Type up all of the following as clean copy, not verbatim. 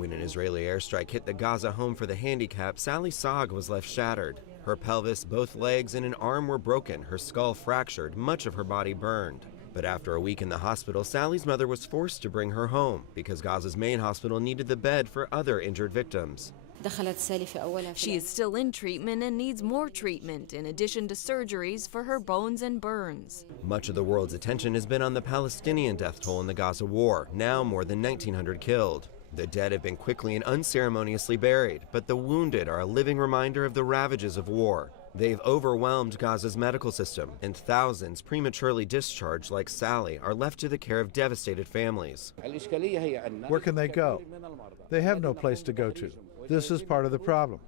When an Israeli airstrike hit the Gaza home for the handicapped, Sally Saqr was left shattered. Her pelvis, both legs, and an arm were broken, her skull fractured, much of her body burned. But after a week in the hospital, Sally's mother was forced to bring her home because Gaza's main hospital needed the bed for other injured victims. She is still in treatment and needs more treatment, in addition to surgeries for her bones and burns. Much of the world's attention has been on the Palestinian death toll in the Gaza War, now more than 1,900 killed. The dead have been quickly and unceremoniously buried, but the wounded are a living reminder of the ravages of war. They've overwhelmed Gaza's medical system, and thousands prematurely discharged like Sally are left to the care of devastated families. Where can they go? They have no place to go to. This is part of the problem.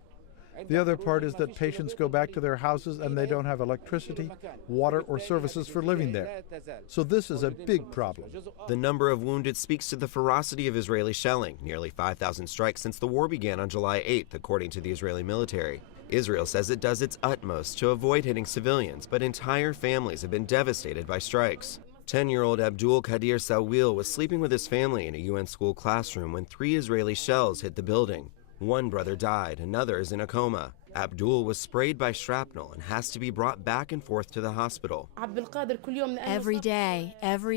The other part is that patients go back to their houses and they don't have electricity, water, or services for living there. So this is a big problem. The number of wounded speaks to the ferocity of Israeli shelling, nearly 5,000 strikes since the war began on July 8th, according to the Israeli military. Israel says it does its utmost to avoid hitting civilians, but entire families have been devastated by strikes. 10-year-old Abdul Qadir Sawil was sleeping with his family in a UN school classroom when 3 Israeli shells hit the building. One brother died, another is in a coma. Abdul was sprayed by shrapnel and has to be brought back and forth to the hospital. Every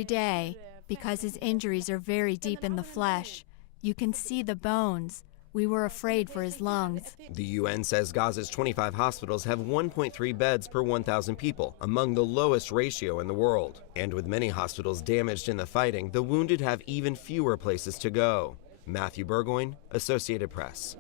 day, because his injuries are very deep in the flesh. You can see the bones. We were afraid for his lungs. The UN says Gaza's 25 hospitals have 1.3 beds per 1,000 people, among the lowest ratio in the world. And with many hospitals damaged in the fighting, the wounded have even fewer places to go. Matthew Burgoyne, Associated Press.